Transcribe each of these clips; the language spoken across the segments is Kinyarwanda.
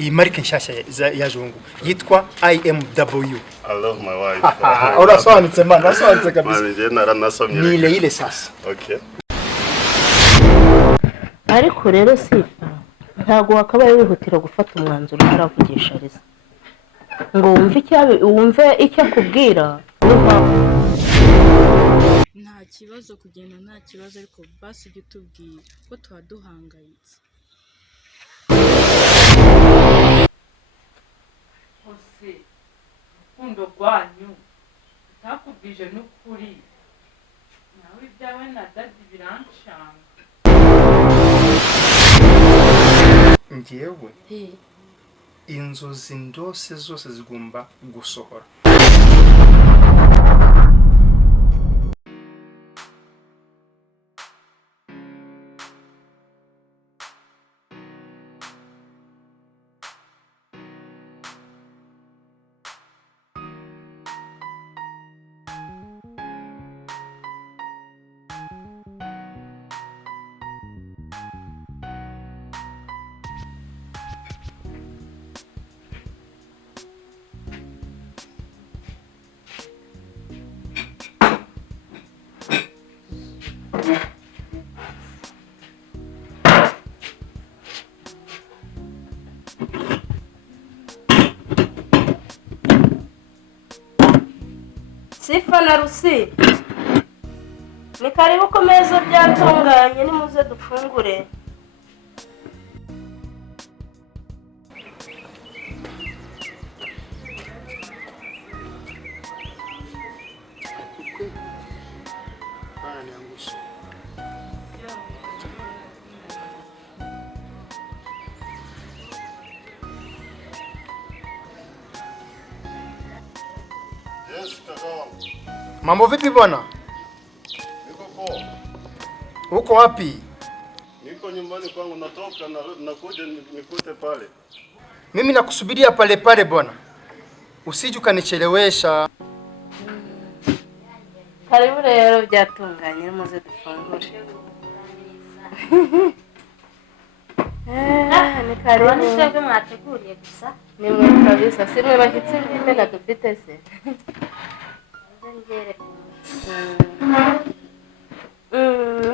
iyi marike nshyashya ya Jungu yitwa IMW. I love my wife. Urasobanutse man, urasobanutse kabisa. Njye naranasomye. Ni ile sasa. Okay. Ariko rero Sifa ntago wakabaye wihutira gufata umwanzuro utaravugisha Risa ngo wumve icyo akubwira. Nta kibazo kugenda, nta kibazo, ariko basi ujye utubwira ko tuba duhangayitse. Ose urukundo rwanyu utakubwije n'ukuri, nawe ibyawe na Dadi biranshanga. Njyewe inzozi ndose zose zigomba gusohora. Sifa na Rusi, ni karibu ku meza byatunganye, nimuze dufungure. Mambo vipi bwana? Niko poa. Uko wapi? Niko nyumbani kwangu, natoka nakuja nikute pale. Mimi nakusubiria pale pale bwana. Usije ukanichelewesha. Karibu rero byatunganye, nimuze dufungure. Ni karibu. Ni twebwe mwateguriye gusa. Ni mwe kabisa, si mwe bashyitsi b'imena dufite se.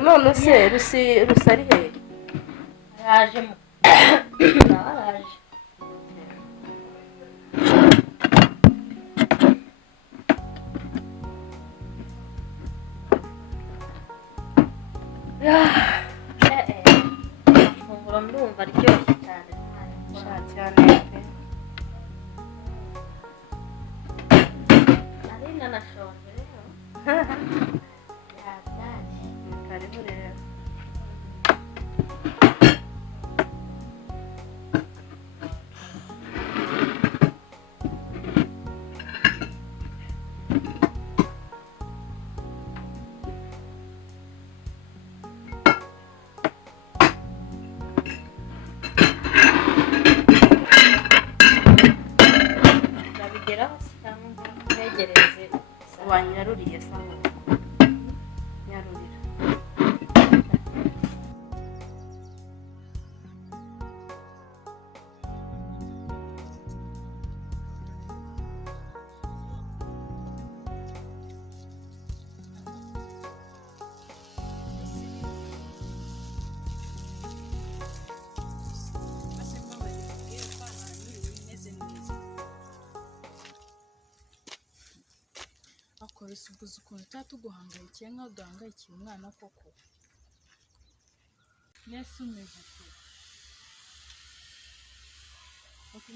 None se Rusi ari he? Arajemo. Araje. Funguro ndumva ryoshye cyane. Cyane. Ari nanashonje rero. Karibu rero. Nabigeraho cyangwa ntegereze Wanyaruriye sawa. Nyarurira. Akora isuguza ukuntu utatuguhangayikiye nkaho duhangayikiye umwana koko. Nese umeze uko.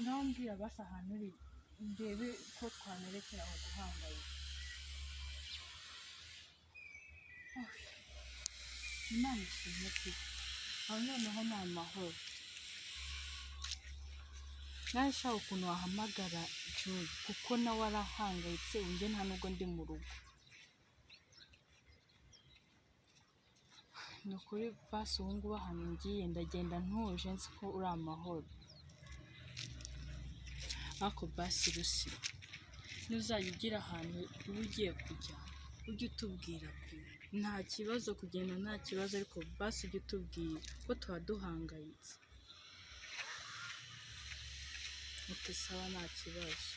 Ngaho mbwira basi ahantu uri ndebe ko twanerekera aho guhangayika. Imana ishimwe pe. Aho noneho ni amahoro. Nashaka ukuntu wahamagara Joy kuko nawe arahangayitse, unjye nta nubwo ndi mu rugo. Ni ukuri basi ubu ngubu ahantu ngiye ndagenda ntuje nzi ko uri amahoro. Ariko basi Rusi, ntuzajya ugira ahantu uba ugiye kujya ujye utubwira pe. Nta kibazo kugenda, nta kibazo, ariko basi ujye utubwira ko tuba duhangayitse. Uti sawa nta kibazo.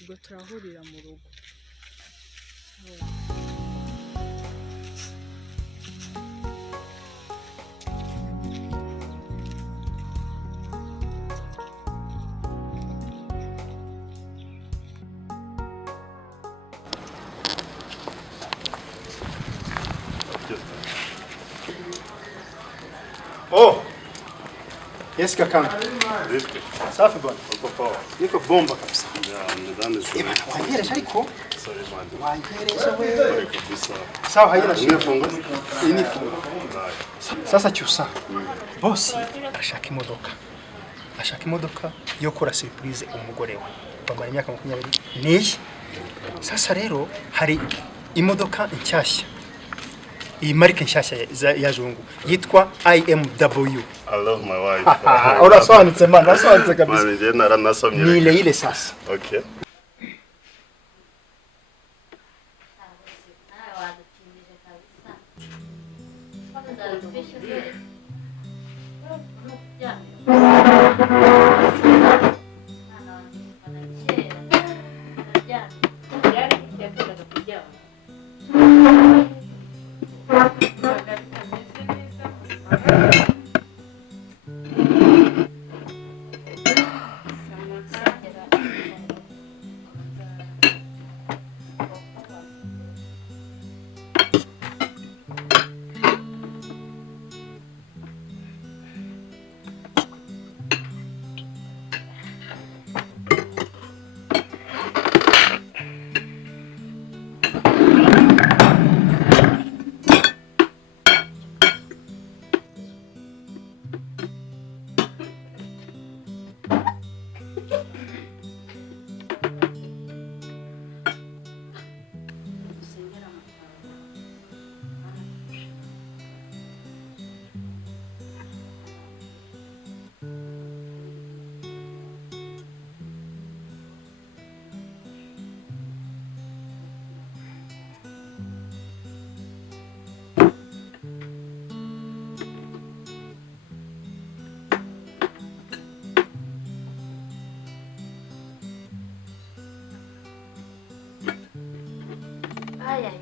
Ubwo turahurira mu rugo. Sawa. Oh, yes kakanga. Vipi? Safi bwana. Uko poa? Niko bomba kabisa. Ya, nadhani sio. Wanyereje ariko? Sorry man. Wanyereje wewe. Sorry kabisa. Sawa, haina shida. Nifunga. Ini funga. Sasa cyusa. Boss ashaka imodoka. Ashaka imodoka yo kora surprise umugore we. Bamara imyaka 20 niyi. Sasa rero hari imodoka nshyashya. Iyi marike nshyashya ya Jungu yitwa IMW. I love my wife. Urasobanutse man, urasobanutse kabisa. Man, njye naranasomye. Ni ile ile sasa. Okay.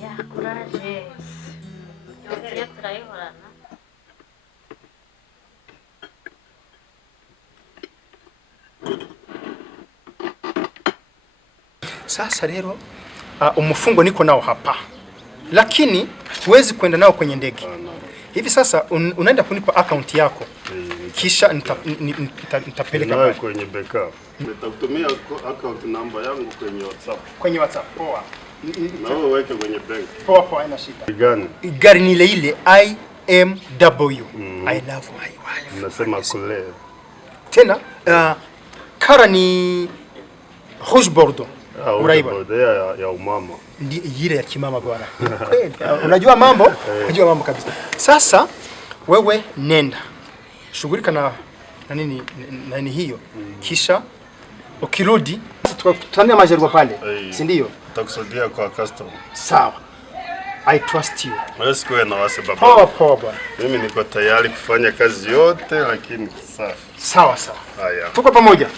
Ya, courage. Yo turayihorana. Sasa leo umufungo niko nao hapa, lakini huwezi kwenda nao kwenye ndege. Hivi sasa unaenda kunipa account yako, kisha nitapeleka pale kwenye backup. Nitakutumia account number yangu kwenye WhatsApp. Kwenye WhatsApp, poa. Na wewe weke kwenye bank. Poa poa, haina shida. Gani? Gari ni ile ile IMW. I love my wife. Nasema kule. Tena kara ni rouge bordeaux. Uraiba ya umama. Ndi ile ya kimama bwana. Kweli. Unajua mambo? Unajua mambo kabisa. Sasa wewe nenda. Shughulika na nini hiyo. Kisha ukirudi tukutania majeruwa pale. Si ndio? Takusudia kwa custom. Sawa. I trust you. Wewe sikuwe na wase baba. Poa poa bwana. Mimi niko tayari kufanya kazi yote lakini safi. Sawa sawa. Haya. Tuko pamoja.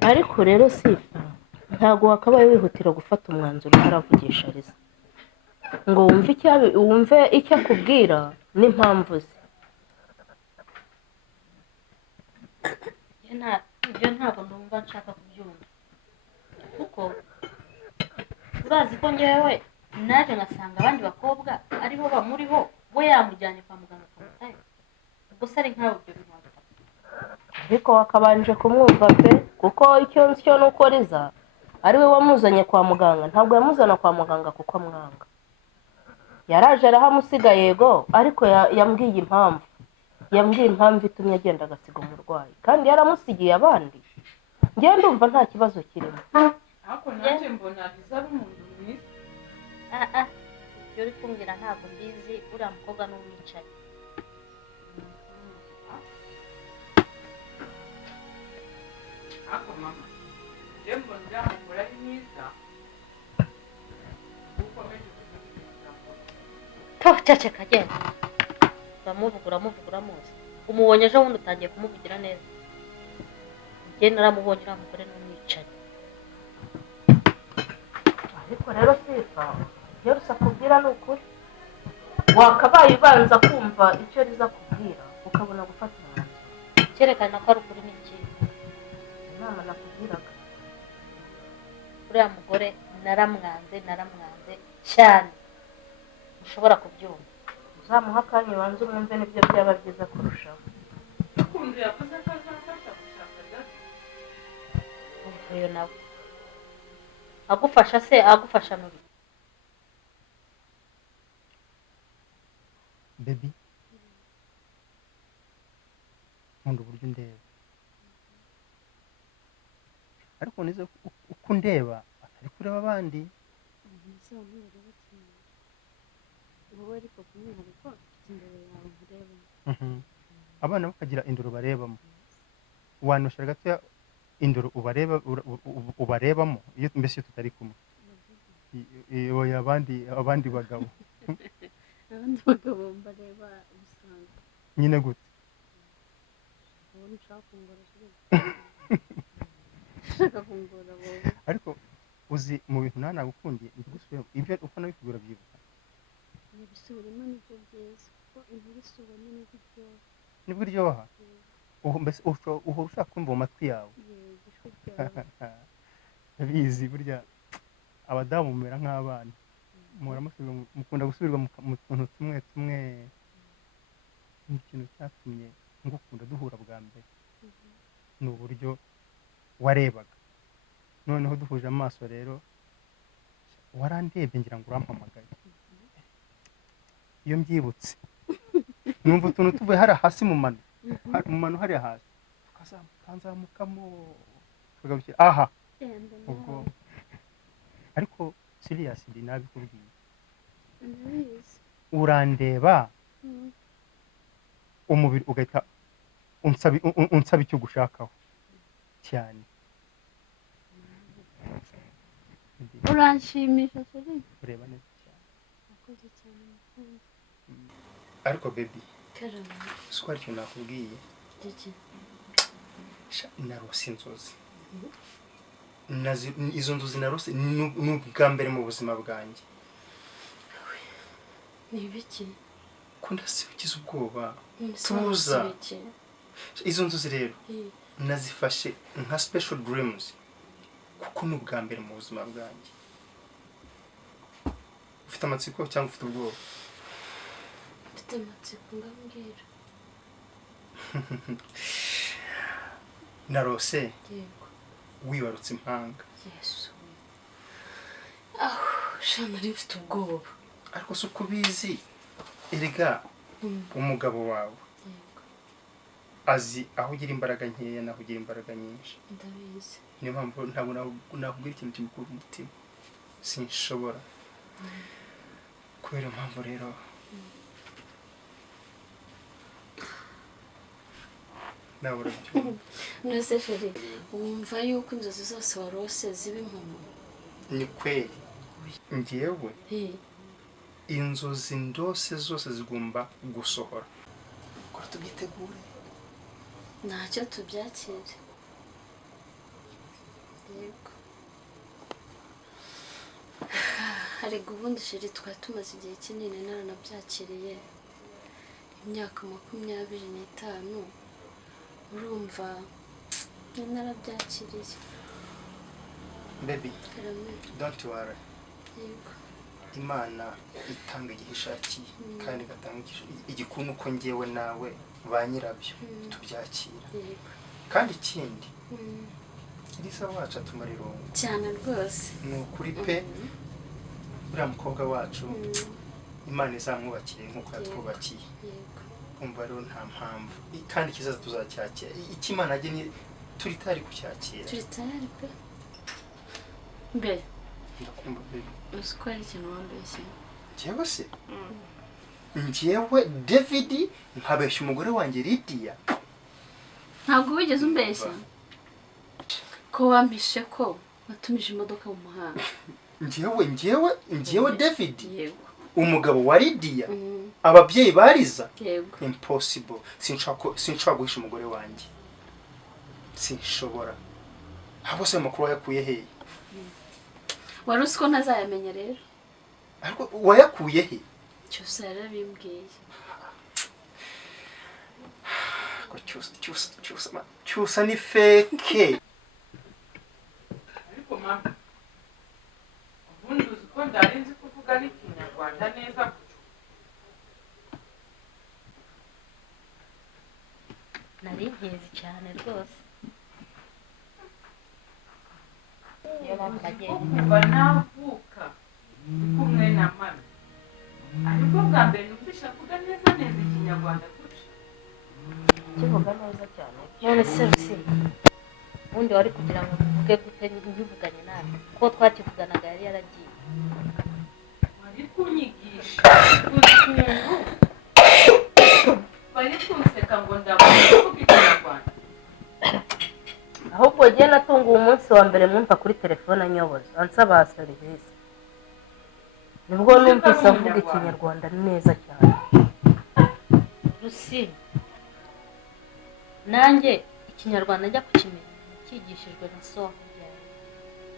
Ariko rero Sifa ntago wakabaye wihutira gufata umwanzuro utaravugisha Liza ngo wumve icyo akubwira n'impamvu ze. ibyo ntabwo numva nshaka kubyumva kuko urazi ko ngewe naje ngasanga abandi bakobwa aribo bamuriho we yamujyanye kwa muganga akamutayo gusa ari nkawe ibyo bintu wabifata ariko wakabanje kumwumva pe kuko icyo nsyo nuko riza ari we wamuzanye kwa muganga ntabwo yamuzana kwa muganga kuko amwanga yaraje arahamusiga yego ariko yambwiye impamvu itumye agenda agasiga umurwayi kandi yaramusigiye abandi ngewe ndumva nta kibazo kirimo ariko nanjye mbona biza ari umuntu mwiza ibyo uri kumbwira ntabwo mbizi uriya mukobwa n'umwicaye ariko mama njye mbona uriya mugore ari mwiza ukomeje kuvuga ceceka genda uramuvuga muzi umubonye ejo bundi utangiye kumuvugira neza njye naramubonye uriya mugore n'umwicaye ariko rero Sifa iyo rusakubwira ni ukuri wakabaye ubanza kumva icyo riza kubwira ukabona gufata umwanzuro cyerekana ko ari ukuri n'ikintu inama nakubwiraga uriya mugore naramwanze cyane ushobora kubyumva uzamuha akanya ubanze umwumve nibyo byaba byiza kurushaho ukuntu yavuze ko azafasha gushaka gato uvuye nawe agufasha se agufasha mu biki baby nkunda uburyo ndeba ariko nize uko ndeba atari kureba abandi wowe ariko by'umwihariko ufite imbere yawe urebamo abana bakagira indoro barebamo wanushara gatoya indoro ubarebamo iyo mbese tutari kumwe abandi bagabo mbareba usanga nyine gute ubona ushaka kungora ushaka kungora wowe ariko uzi mu bintu nanagukundiye ndagusubira ibyo uko nabikubwira byibuka bisubiremo nibyo byiza kuko inkuru isubira nibwo iryoha mbese uhora ushaka kumva mu matwi yawe ndabizi burya abadamu mumera nk'abana mukunda gusubirwa mu tuntu tumwe n'ikintu cyatumye ngukunda duhura bwa mbere ni uburyo warebaga noneho duhuje amaso rero warandebye ngira ngo urampamagaye iyo mbyibutse numva utuntu tuvuye hariya hasi mu mano hariya hasi tukanzamukamo tukagarukira aha ubwo ariko siriyasi ndi nabikubwiye urandeba umubiri ugahita unsaba icyo gushakaho cyane uranshimisha Cherie ureba neza cyane akoze cyane mukunzi ariko baby karama siko aricyo nakubwiye giki narose inzozi izo nzozi narose ni ubwa mbere mu buzima bwanjye ni ibiki ko ndasibikiza ubwoba tuza izo nzozi rero nazifashe nka special dreams kuko ni ubwa mbere mu buzima bwanjye ufite amatsiko cyangwa ufite ubwoba mfite amatsiko ngambwira narose yego wibarutse impanga yesu shana rifite ubwoba ariko si uko ubizi erega umugabo wawe azi aho ugira imbaraga nkeya naho ugira imbaraga nyinshi ndabizi niyo mpamvu ntabwo nakubwira ikintu kimukura umutima sinshobora kubera impamvu rero nawe urabyumva nose Cherie wumva yuko inzozi zose warose ziba impamo ni kweli njyewe inzozi ndose zose zigomba gusohora kora tubyitegure ntacyo tubyakire yego hari ubundi Cherie twari tumaze igihe kinini naranabyakiriye imyaka 25 urumva narabyakiriye. baby Karame. don't worry Yego. imana itanga igihe ishakiye kandi igatanga igikunu uko ngewe nawe ba nyirabyo tubyakira Yego. kandi ikindi Elisa wacu atumara irungu Cyane rwose. ni ukuri pe uriya mukobwa wacu imana izamwubakire nk'uko yatwubakiye Yego. umva rero nta mpamvu kandi ikizaza tuzacyakira icyo imana agennye turi tayari kucyakira Turi tayari pe. Mbere. ndakumva baby Uzi ko hari ikintu wambeshye? njyewe se njyewe Devid nkabeshya umugore wanjye Lydia Ntabwo wigeze umbeshya. Ko wampishe ko watumije imodoka mu muhanda. njyewe Devid Yego. umugabo wa Lydia ababyeyi bariza Yego. impossible sinshobora guhisha umugore wanjye sinshobora ahubwo se amakuru wayakuye hehe Wari uzi ko ntazayamenya rero? ariko wayakuye he Cyose yarabimbwiye. cyusa ni fake ariko mama ubundi uzi ko ndari nzi kuvuga n'ikinyarwanda neza gutyo. nari nkizi cyane rwose niyo mpamvu nagiye kuva navuka ndi kumwe na mama ariko bwa mbere numvisha avuga neza ikinyarwanda gutyo. kivuga neza cyane none se rusi ubundi wari kugira ngo tuvuge gute ntibivuganye nawe kuko twakivuganaga yari yaragiye wari kunyigisha ukuntu bari kunseka ngo ndabona kuvuga ikinyarwanda. ahubwo njye natunguwe umunsi wa mbere mwumva kuri telefone anyoboza ansaba serivisi nibwo numvise avuga ikinyarwanda neza cyane rusi nanjye ikinyarwanda njya kukimenya nakigishijwe na so wakubyaye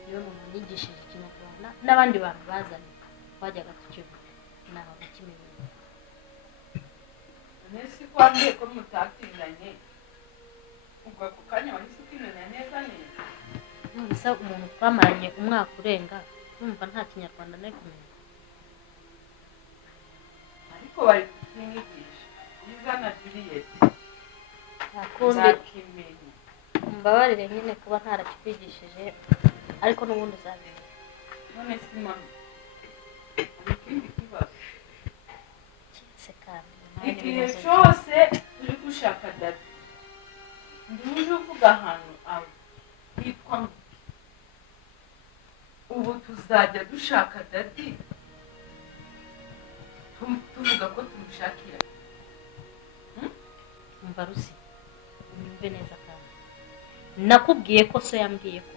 niyo muntu yigishije ikinyarwanda n'abandi bantu bazanye twajyaga tukivuga ntaho nakimenya nese ko wambwiye ko mutatindanye ubwo ako kanya wahise ukimenya neza neza. none se umuntu twamaranye umwaka urenga numva nta kinyarwanda nari kumenya ariko bari kukinyigisha Liza na Juliet ntakundi nzakimenya. mbabarire nyine kuba ntarakikwigishije ariko n'ubundi uzabimenya none si mama hari ikindi kibazo cyese kandi igihe cyose turi gushaka dada nduje uvuga ahantu aho hitwa ubu tuzajya dushaka dadi tuvuga ko tumushakira. umva rusi unyumve neza kandi nakubwiye ko so yambwiye ko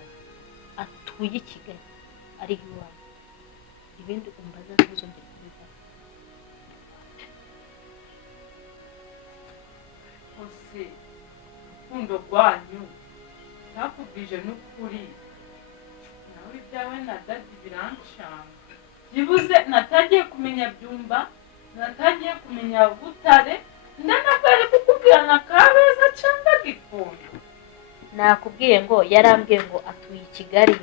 atuye i Kigali ari iwawe ibindi umbaza ntuzongere kubivuga ose urukundo rwanyu nakubwije n'ukuri nawe ibyawe na dadi biranshanga byibuze natagiye kumenya byumba natagiye kumenya butare ndanabwari kukubwira na kabeza cyangwa gikondo. nakubwiye ngo yarambwiye ngo atuye i Kigali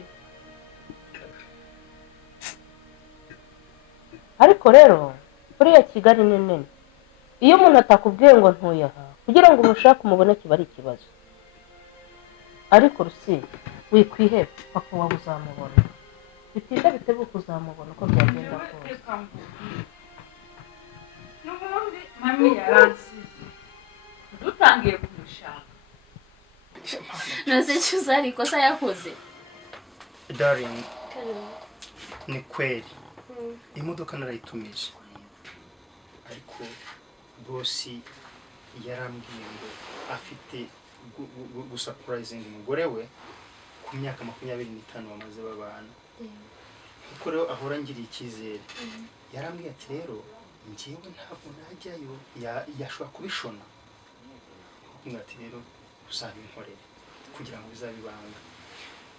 ariko rero kuriya Kigali ni nini iyo umuntu atakubwiye ngo ntuye aha kugira ngo umushake umubone kiba ari ikibazo ariko rusi wikwiheba papa wawe uzamubona bitinda bitebuka uzamubona uko byagenda kose n'ubundi mami yaransize dutangiye kumushaka Nose cyusa ari ikosa yakoze. darling ni kweli imodoka narayitumije ariko bosi yarambwiye ngo afite gusapurayizinga umugore we ku myaka 25 bamaze babana kuko rero ahora ngiriye icyizere yarambwiye ati rero njyewe ntabwo najyayo yashobora kubishona kuko ati rero uzabinkorera kugira ngo bizabibanga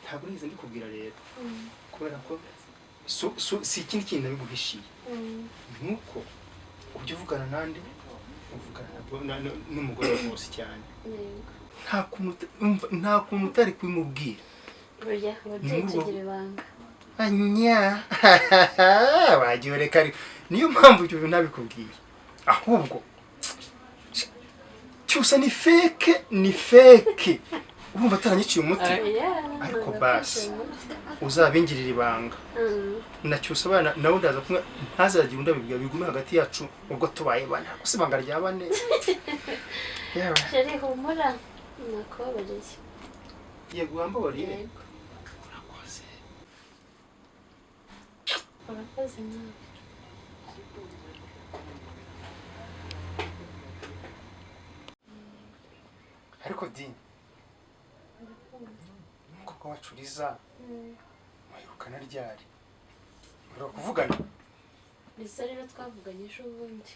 ntabwo nize ndikubwira rero kubera ko si ikindi kintu nabiguhishiye nuko ujya uvugana nande uvugana n'umugore wose cyane nta kuntu utari kubimubwira. burya ababyeyi tugira ibanga. Anya wagiye reka niyo mpamvu ibyo bintu nabikubwiye. Ahubwo cyusa ni fake urumva ataranyiciye umuti. Ariko basi uzabingirira ibanga nacyusa abana nawe ndaza kumwe ntazagira undabibwira bigume hagati yacu ubwo tubaye bana gusa ibanga rya bane. Cherie humura nakubabarije. Yego wambabarire. Urakoze. Urakoze nawe. Ariko Dini koko wacuriza mwirukana ryari mwiro kuvugana Bisa rero twavuganye ejo bundi.